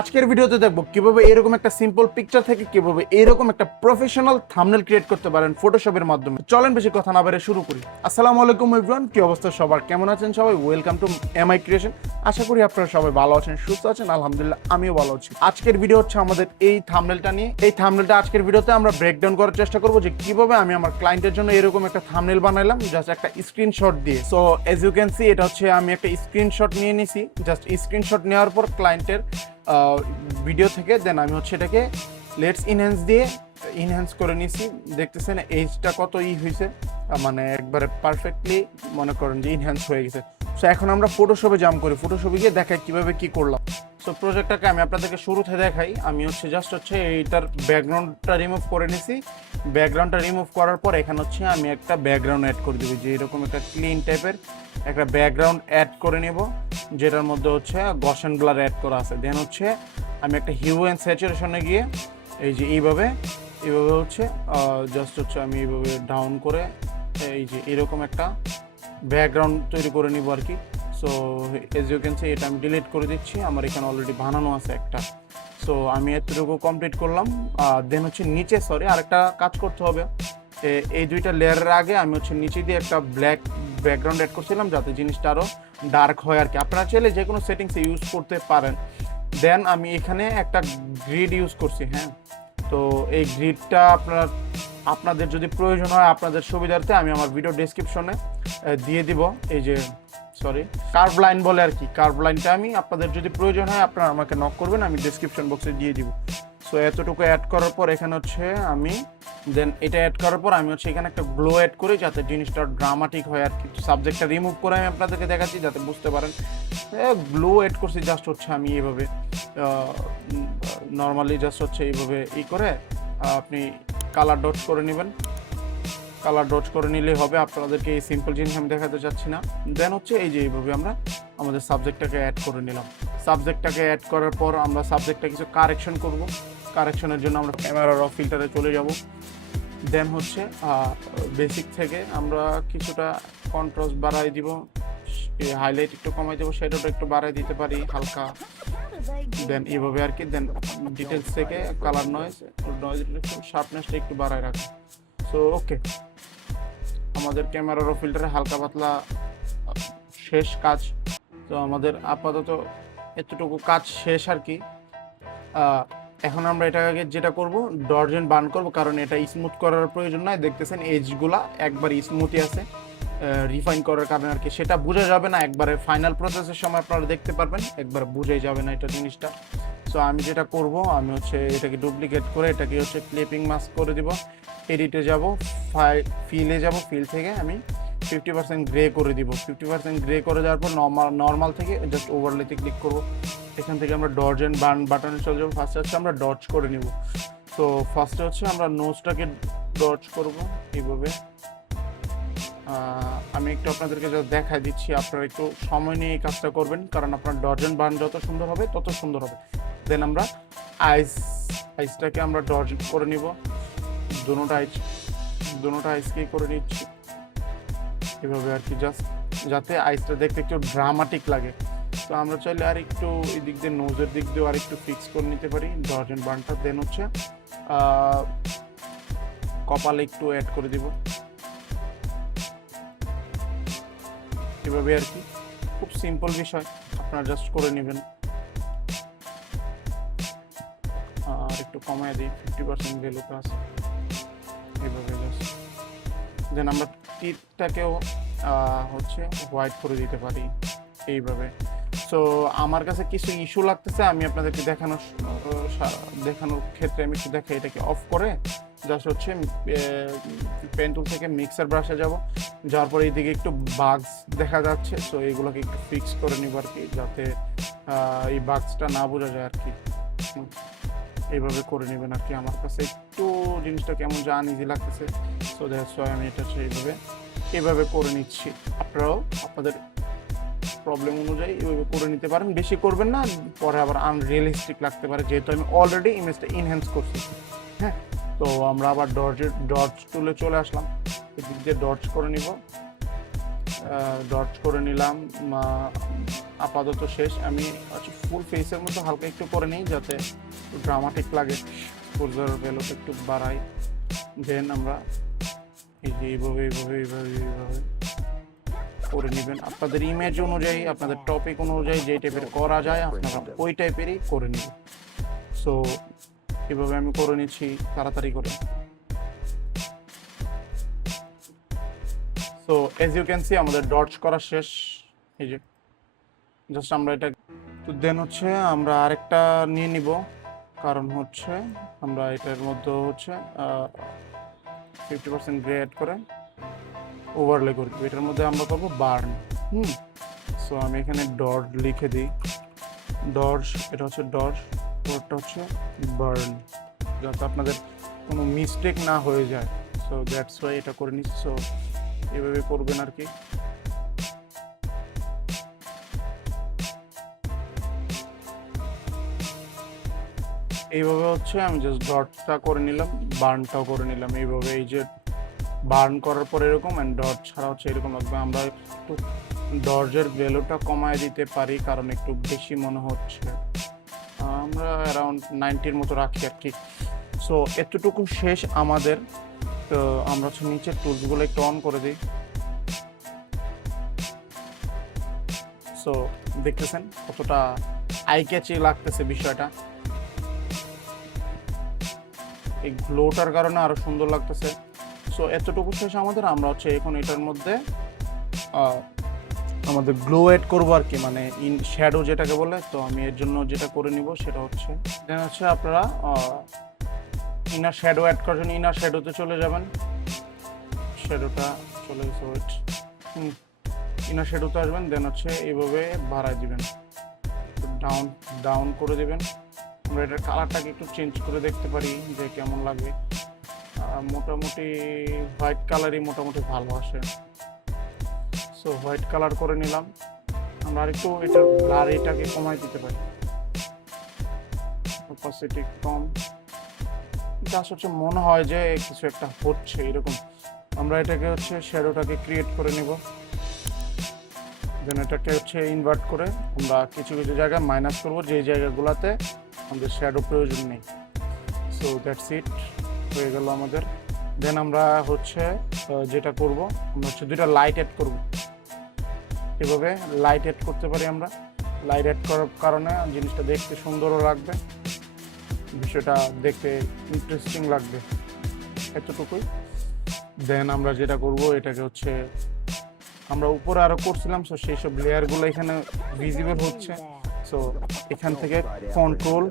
আজকের ভিডিওতে দেখব কিভাবে এরকম একটা সিম্পল পিকচার থেকে কিভাবে এরকম একটা প্রফেশনাল থাম্বনেল ক্রিয়েট করতে পারেন ফটোশপের মাধ্যমে। চলেন বেশি কথা না বেরিয়ে শুরু করি। আসসালামু আলাইকুম এভরিওয়ান, কি অবস্থা সবার, কেমন আছেন সবাই? Welcome to MI creation. আশা করি আপনারা সবাই ভালো আছেন, সুস্থ আছেন। আলহামদুলিল্লাহ আমিও ভালো আছি। আজকের ভিডিও হচ্ছে আমাদের এই থাম্বনেলটা নিয়ে। এই থাম্বনেলটা আজকের ভিডিওতে আমরা ব্রেকডাউন করার চেষ্টা করব যে কিভাবে আমি আমার ক্লায়েন্টের জন্য এরকম একটা থাম্বনেল বানাইলাম জাস্ট একটা স্ক্রিনশট দিয়ে। So as you can see এটা হচ্ছে আমি একটা স্ক্রিনশট নিয়ে নিছি। জাস্ট স্ক্রিনশট নেওয়ার পর ক্লায়েন্টের ভিডিও থেকে দেন আমি হচ্ছে এটাকে লেটস ইনহ্যান্স দিয়ে ইনহ্যান্স করে নিছি। দেখতেছেন এইজটা কত হয়েছে, মানে একবারে পারফেক্টলি মনে করেন যে ইনহ্যান্স হয়ে গেছে। সো এখন আমরা ফটোশপে জাম্প করি, ফটোশপে গিয়ে দেখাই কিভাবে কি করলাম। সো প্রজেক্টটাকে আমি আপনাদেরকে শুরুতে দেখাই। আমি হচ্ছে জাস্ট হচ্ছে এইটার ব্যাকগ্রাউন্ডটা রিমুভ করে নিছি। ব্যাকগ্রাউন্ডটা রিমুভ করার পর এখানে হচ্ছে আমি একটা ব্যাকগ্রাউন্ড অ্যাড করে দেবো, যে এরকম একটা ক্লিন টাইপের একটা ব্যাকগ্রাউন্ড অ্যাড করে নেব, যেটার মধ্যে হচ্ছে গসেন ব্লার অ্যাড করা আছে। দেন হচ্ছে আমি একটা হিউ অ্যান্ড স্যাচুরেশনে গিয়ে এই যে এইভাবে হচ্ছে জাস্ট হচ্ছে আমি এইভাবে ডাউন করে এই যে এরকম একটা ব্যাকগ্রাউন্ড তৈরি করে নিব আর কি। So as you can see এটা আমি ডিলিট করে দিচ্ছি, আমার এখানে অলরেডি বানানো আছে একটা। সো আমি এতটুকু কমপ্লিট করলাম। দেন হচ্ছে নিচে আরেকটা কাজ করতে হবে। এই দুইটা লেয়ারের আগে আমি হচ্ছে নিচে দিয়ে একটা ব্ল্যাক ব্যাকগ্রাউন্ড অ্যাড করছিলাম যাতে জিনিসটা আরও ডার্ক হয় আর কি। আপনারা চাইলে যে কোনো সেটিংসে ইউজ করতে পারেন। দেন আমি এখানে একটা গ্রিড ইউজ করছি। হ্যাঁ, তো এই গ্রিডটা আপনাদের যদি প্রয়োজন হয় আপনাদের সুবিধার্থে আমি আমার ভিডিও ডেসক্রিপশনে দিয়ে দিব। এই যে কার্ভ লাইন বলে আর কি, কার্ভ লাইনটা আমি আপনাদের যদি প্রয়োজন হয় আপনারা আমাকে নক করবেন, আমি ডেসক্রিপশন বক্সে দিয়ে দিব। সো এতটুকু অ্যাড করার পর এখানে হচ্ছে আমি দেন এটা অ্যাড করার পর আমি হচ্ছে এখানে একটা গ্লো অ্যাড করি যাতে জিনিসটা ড্রামাটিক হয় আর কি। সাবজেক্টটা রিমুভ করে আমি আপনাদেরকে দেখাচ্ছি যাতে বুঝতে পারেন। গ্লো অ্যাড করছি জাস্ট হচ্ছে আমি এইভাবে নর্মালি জাস্ট হচ্ছে এইভাবে করে আপনি কালার ডট করে নেবেন। কালার ডট করে নিলেই হবে, আপনাদেরকে এই সিম্পল জিনিস আমি দেখাতে চাচ্ছি না। দেন হচ্ছে এই যে এইভাবে আমরা আমাদের সাবজেক্টটাকে অ্যাড করে নিলাম। সাবজেক্টটাকে অ্যাড করার পর আমরা সাবজেক্টটা কিছু কারেকশন করব। কারেকশনের জন্য আমরা ক্যামেরা র ফিল্টারে চলে যাব। দেন হচ্ছে বেসিক থেকে আমরা কিছুটা কন্ট্রাস্ট বাড়াই দিব, হাইলাইট একটু কমাই দেবো, শ্যাডোটা একটু বাড়াই দিতে পারি হালকা। দেন এইভাবে আর কি। দেন ডিটেলস থেকে কালার নয়েজ রিডাকশন শার্পনেসটা একটু বাড়ায় রাখবো। সো ওকে, আমাদের ক্যামেরা র ফিল্টারে হালকা পাতলা শেষ কাজ। তো আমাদের আপাতত এতটুকু কাজ শেষ আর কি। এখন আমরা এটাকে যেটা করব ডর্জন বার্ন করব, কারণ এটা স্মুথ করার প্রয়োজন নয়। দেখতেছেন এজগুলা একবার স্মুথই আছে, রিফাইন করার কারণে আর কি সেটা বোঝা যাবে না। একবারে ফাইনাল প্রসেসের সময় আপনারা দেখতে পারবেন, একবার বুঝেই যাবে না এটা জিনিসটা। সো আমি যেটা করব আমি হচ্ছে এটাকে ডুপ্লিকেট করে এটাকে হচ্ছে ক্লিপিং মাস্ক করে দিব। এডিটে যাব, ফিলে যাব, ফিল থেকে আমি 50% গ্রে করে দিব। 50% গ্রে করে দেওয়ার পর নর্মাল থেকে জাস্ট ওভারলেতে ক্লিক করব। এখান থেকে আমরা ডজ অ্যান্ড বার্ন বাটনে চলে যাবো। ফার্স্টে হচ্ছে আমরা ডজ করে নিব। তো ফার্স্টে হচ্ছে আমরা নোজটাকে ডজ করব এইভাবে। আমি একটু আপনাদেরকে যা দেখাই দিচ্ছি, আপনারা একটু সময় নিয়ে এই কাজটা করবেন, কারণ আপনার ডজ অ্যান্ড বার্ন যত সুন্দর হবে তত সুন্দর হবে। দেন আমরা আইসটাকে আমরা ডজ করে নিব, দুটোটা আইসকেই করে নিচ্ছি এভাবে আর কি, জাস্ট যাতে আইসটা দেখতে একটু ড্রামাটিক লাগে। তো আমরা চাইলে আর একটু এই দিক দিয়ে নোজের দিক দিয়েও আর একটু ফিক্স করে নিতে পারি ডজ অ্যান্ড বার্নটা। দেন হচ্ছে কপালে একটু অ্যাড করে দিব এভাবে আর কি। খুব সিম্পল বিষয়, আপনারা জাস্ট করে নেবেন। আর একটু কমায় দিই, 50% ভ্যালুতে আছে এইভাবে জাস্ট। দেন আমরা টিপটাকেও হচ্ছে হোয়াইট করে দিতে পারি এইভাবে। সো আমার কাছে কিছু ইস্যু লাগতেছে, আমি আপনাদেরকে দেখানোর ক্ষেত্রে আমি একটু দেখাই। এটাকে অফ করে জাস্ট হচ্ছে পেন টুল থেকে মিক্সার ব্রাশে যাওয়ার পরে এইদিকে একটু বাগস দেখা যাচ্ছে। সো এইগুলোকে একটু ফিক্স করে নিব আর কি, যাতে এই বাগসটা না বোঝা যায় আর কি। এইভাবে করে নেবেন আর কি। আমার কাছে একটু জিনিসটা কেমন যা আনইজি লাগতেছে, সো দ্যাটস ওয়াই আমি এটা এইভাবে করে নিচ্ছি। আপনারাও আপনাদের প্রবলেম অনুযায়ী এইভাবে করে নিতে পারেন, বেশি করবেন না, পরে আবার আনরিয়েলিস্টিক লাগতে পারে, যেহেতু আমি অলরেডি ইমেজটা ইনহ্যান্স করছি। হ্যাঁ, তো আমরা আবার ডটস টুলে চলে আসলাম, এদিক দিয়ে ডটস করে নিব। ডট করে নিলাম। আপাতত শেষ। আমি ফুল ফেসের মতো হালকা একটু করে নিই যাতে ড্রামাটিক লাগে, এক্সপোজার ভ্যালুটা একটু বাড়াই। দেন আমরা এই যে এইভাবে এইভাবে এইভাবে এইভাবে করে নেবেন। আপনাদের ইমেজ অনুযায়ী, আপনাদের টপিক অনুযায়ী যে টাইপের করা যায় আপনারা ওই টাইপেরই করে নেবেন। সো এভাবে আমি করে নিচ্ছি তাড়াতাড়ি করে। So as you can see আমাদের ডটস করা শেষ। এই যে জাস্ট আমরা এটা তো দেন হচ্ছে আমরা আরেকটা নিয়ে নিব, কারণ হচ্ছে আমরা এটার মধ্যে হচ্ছে 50% গ্রে অ্যাড করে ওভারলে করে দেবো। এটার মধ্যে আমরা করবো বার্ন। সো আমি এখানে ডট লিখে দিই, ডটস, এটা হচ্ছে ডটস, ওটা হচ্ছে বার্ন, যাতে আপনাদের কোনো মিস্টেক না হয়ে যায়। সো দ্যাটস ওয়াই এটা করে নিচ্ছি। সো এভাবে করবেন আর কি। এইভাবে হচ্ছে আমি জাস্ট ডটটা করে নিলাম, বার্নটাও করে নিলাম এইভাবে। এই যে বার্ন করার পর এরকম, অ্যান্ড ডট ছাড়া হচ্ছে এরকম লাগবে। আমরা একটু ডটের ভ্যালুটা কমায় দিতে পারি, কারণ একটু বেশি মনে হচ্ছে। আমরা অ্যারাউন্ড 90-র মতো রাখি আর কি। সো এতটুকু শেষ আমাদের। তো আমরা হচ্ছে নিচের টুলসগুলো একটু অন করে দিই। সো দেখতেছেন কতটা আই ক্যাচি লাগতেছে বিষয়টা। এই গ্লোটার কারণে আরো সুন্দর লাগতেছে। সো এতটুকু শেষ আমাদের। আমরা হচ্ছে এখন এটার মধ্যে আমাদের গ্লো এড করবো আর কি, মানে ইন শ্যাডো যেটাকে বলে। তো আমি এর জন্য যেটা করে নিব সেটা হচ্ছে দেন হচ্ছে আপনারা ইনার শ্যাডো অ্যাড করার জন্য ইনার শ্যাডোতে চলে যাবেন। শ্যাডোটা চলে গেছে, ওয়েট। ইনার শ্যাডোতে আসবেন, দেন হচ্ছে এইভাবে বাড়ায় দিবেন, ডাউন ডাউন করে দিবেন। আমরা এটার কালারটাকে একটু চেঞ্জ করে দেখতে পারি যে কেমন লাগে। মোটামুটি হোয়াইট কালারই মোটামুটি ভালো আসে। সো হোয়াইট কালার করে নিলাম। আমরা আরেকটু এটা ব্লারিটাকে কমাই দিতে পারি, অপাসিটি কম। জাস্ট হচ্ছে মনে হয় যে কিছু একটা হচ্ছে এরকম। আমরা এটাকে হচ্ছে শ্যাডোটাকে ক্রিয়েট করে নিব, দেন এটাকে হচ্ছে ইনভার্ট করে আমরা কিছু কিছু জায়গায় মাইনাস করবো, যে জায়গাগুলোতে আমাদের শ্যাডো প্রয়োজন নেই। সো দ্যাটস ইট, হয়ে গেল আমাদের। দেন আমরা হচ্ছে যেটা করব, আমরা হচ্ছে দুইটা লাইট অ্যাড করব। এভাবে লাইট অ্যাড করতে পারি আমরা। লাইট অ্যাড করার কারণে জিনিসটা দেখতে সুন্দরও লাগবে, বিষয়টা দেখতে ইন্টারেস্টিং লাগবে, এতটুকুই। দেন আমরা যেটা করব, এটাকে হচ্ছে আমরা উপরে আরো করছিলাম, সো সেই সব লেয়ারগুলো এখানে ভিজিবল হচ্ছে। সো এখান থেকে কন্ট্রোল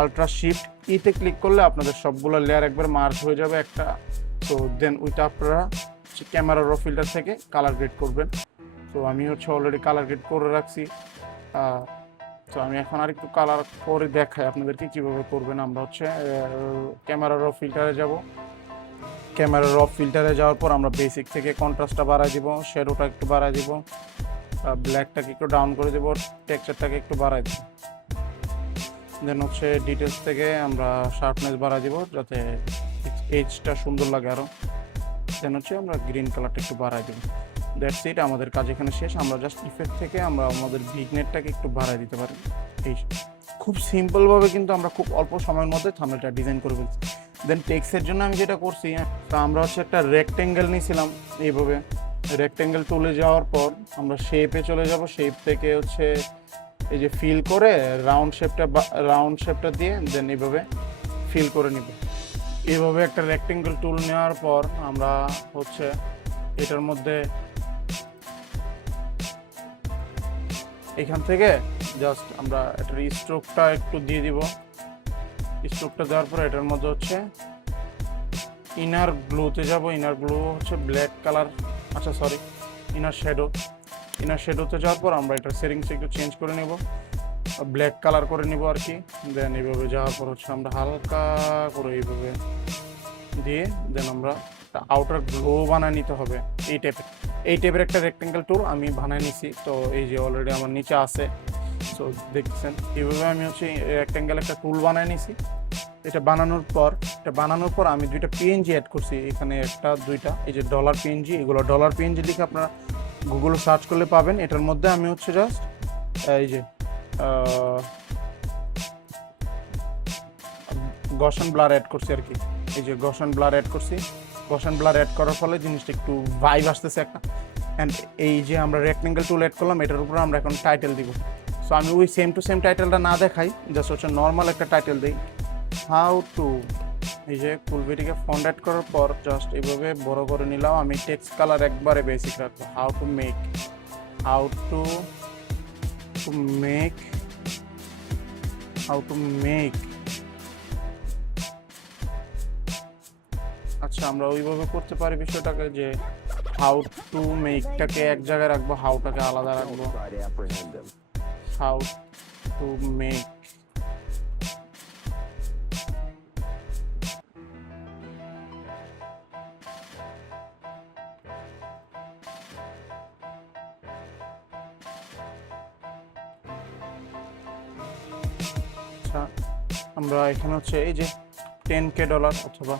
আল্ট্রা শিফট ইতে ক্লিক করলে আপনাদের সবগুলো লেয়ার একবার মার্জ হয়ে যাবে একটা। তো দেন ওইটা আপনারা ক্যামেরা র ফিল্টার থেকে কালার গ্রেড করবেন। তো আমি হচ্ছে অলরেডি কালার গ্রেড করে রাখছি। তো আমি এখন আর একটু কালার করে দেখাই আপনাদেরকে কীভাবে করবেন। আমরা হচ্ছে ক্যামেরা র ফিল্টারে যাব। ক্যামেরা র ফিল্টারে যাওয়ার পর আমরা বেসিক থেকে কন্ট্রাস্টটা বাড়াই দিব, শ্যাডোটা একটু বাড়াই দিব, ব্ল্যাকটাকে একটু ডাউন করে দেবো, টেক্সচারটাকে একটু বাড়াই দিব। দেন হচ্ছে ডিটেলস থেকে আমরা শার্পনেস বাড়াই দিব যাতে এজটা সুন্দর লাগে আরও। দেন হচ্ছে আমরা গ্রিন কালারটা একটু বাড়াই দিব। দ্যাটস ইট, আমাদের কাজ এখানে শেষ। আমরা জাস্ট ইফেক্ট থেকে আমরা আমাদের ভিগনেটটাকে একটু বাড়াই দিতে পারি। এই খুব সিম্পলভাবে কিন্তু আমরা খুব অল্প সময়ের মধ্যে থাম্বনেলটা ডিজাইন করে ফেলছি। দেন টেক্সটের জন্য আমি যেটা করছি, তো আমরা হচ্ছে একটা রেক্টেঙ্গেল নিয়েছিলাম এইভাবে। রেক্টেঙ্গেল তুলে যাওয়ার পর আমরা শেপে চলে যাব। শেপ থেকে হচ্ছে এই যে ফিল করে রাউন্ড শেপটা দিয়ে দেন এইভাবে ফিল করে নিব। এইভাবে একটা রেক্টেঙ্গেল টুল নেওয়ার পর আমরা হচ্ছে এটার মধ্যে এখান থেকে জাস্ট আমরা এটার স্ট্রোকটা একটু দিয়ে দিব। স্ট্রোকটা দেওয়ার পর এটার মধ্যে হচ্ছে ইনার গ্লুতে যাব। ইনার গ্লু হচ্ছে ব্ল্যাক কালার, আচ্ছা সরি ইনার শ্যাডোতে যাওয়ার পর আমরা এটার সেটিংস একটু চেঞ্জ করে নেব, ব্ল্যাক কালার করে নিব আর কি। দেন এইভাবে যাওয়ার পর হচ্ছে আমরা হালকা করে এইভাবে দিয়ে দেন আমরা একটা আউটার গ্লো বানিয়ে নিতে হবে। এই টাইপের একটা রেক্টেঙ্গেল টুল আমি বানিয়ে নিছি। তো এই যে অলরেডি আমার নিচে আছে, সো দেখছেন এইভাবে আমি হচ্ছে রেক্টেঙ্গেল একটা টুল বানিয়ে নিছি। এটা বানানোর পর আমি দুইটা পিএনজি অ্যাড করছি এখানে, একটা দুইটা, এই যে ডলার পিএনজি, এগুলো ডলার পিএনজি লিখে আপনারা গুগলে সার্চ করলে পাবেন। এটার মধ্যে আমি হচ্ছে জাস্ট এই যে গসন ব্লার অ্যাড করছি আর কি। এই যে গসন ব্লার অ্যাড করছি, গসন ব্লার অ্যাড করার ফলে জিনিসটা একটু ভাইব আসতেছে একটা। অ্যান্ড এই যে আমরা রেক্টেঙ্গেল টুল অ্যাড করলাম, এটার উপর আমরা এখন টাইটেল দিব। সো আমি ওই সেম টু সেম টাইটেলটা না দেখাই, জাস্ট হচ্ছে নর্মাল একটা টাইটেল দিই, হাউ টু। এই যে কুলবিটিকে ফন্ট অ্যাড করার পর জাস্ট এইভাবে বড় করে নিলাম। আমি টেক্সট কালার একবারে বেসিক রাখবো, how to make, how to make, how to make. আচ্ছা, আমরা ওইভাবে করতে পারি বিষয়টাকে যে হাউ টু মেকটাকে এক জায়গায় রাখবো, হাউটাকে আলাদা রাখবো। হাউ টু মেক, আমরা এখানে হচ্ছে এই যে $10K অথবা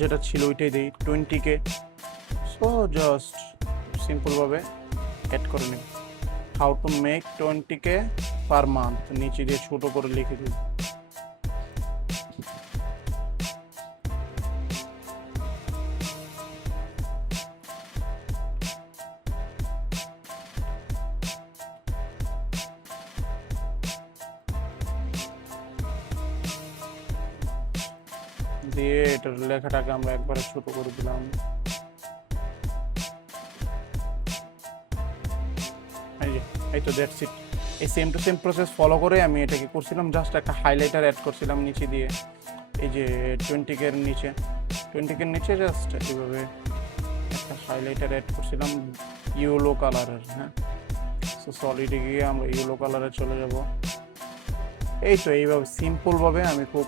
যেটা ছিল ওইটাই দিই, 20K। সো জাস্ট সিম্পলভাবে অ্যাড করে নিই, how to make 20K per month, নিচে দিয়ে ছোট করে লিখে দিই। দিয়ে এটার লেখাটাকে আমরা একবারে ছোট করে দিলাম। এই তো দ্যাটস ইট। এই same to same process follow করে আমি এটাকে করছিলাম, জাস্ট একটা হাইলাইটার অ্যাড করছিলাম নিচে দিয়ে। এই যে 20K নিচে জাস্ট এইভাবে একটা হাইলাইটার অ্যাড করছিলাম ইয়েলো কালারের। হ্যাঁ, সো সলিডে গিয়ে আমরা ইয়েলো কালারে চলে যাব। এই তো এইভাবে সিম্পলভাবে আমি খুব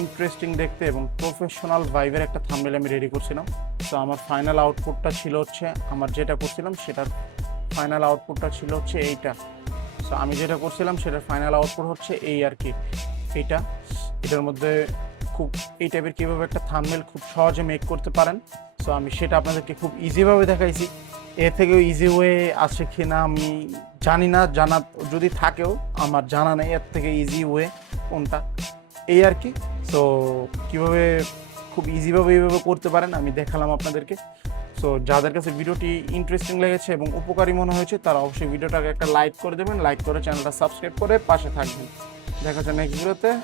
ইন্টারেস্টিং দেখতে এবং প্রফেশনাল ভাইবের একটা থাম্বনেল আমি রেডি করছিলাম। তো আমার ফাইনাল আউটপুটটা ছিল হচ্ছে, আমার যেটা করছিলাম সেটার ফাইনাল আউটপুটটা ছিল হচ্ছে এইটা। সো আমি যেটা করছিলাম সেটার ফাইনাল আউটপুট হচ্ছে এই আর কি, এইটা। এটার মধ্যে খুব এই টাইপের কীভাবে একটা থাম্বনেল খুব সহজে মেক করতে পারেন, সো আমি সেটা আপনাদেরকে খুব ইজিভাবে দেখাইছি। এর থেকেও ইজি ওয়ে আছে কি না আমি জানি না, জানা যদি থাকেও আমার জানা নেই এর থেকে ইজি ওয়ে কোনটা, এই আর কি। সো কীভাবে খুব ইজিভাবে এইভাবে করতে পারেন আমি দেখালাম আপনাদেরকে। সো যাদের কাছে ভিডিওটি ইন্টারেস্টিং লেগেছে এবং উপকারী মনে হয়েছে তারা অবশ্যই ভিডিওটাকে একটা লাইক করে দেবেন, লাইক করে চ্যানেলটা সাবস্ক্রাইব করে পাশে থাকবেন। দেখা হচ্ছে নেক্সট ভিডিওতে।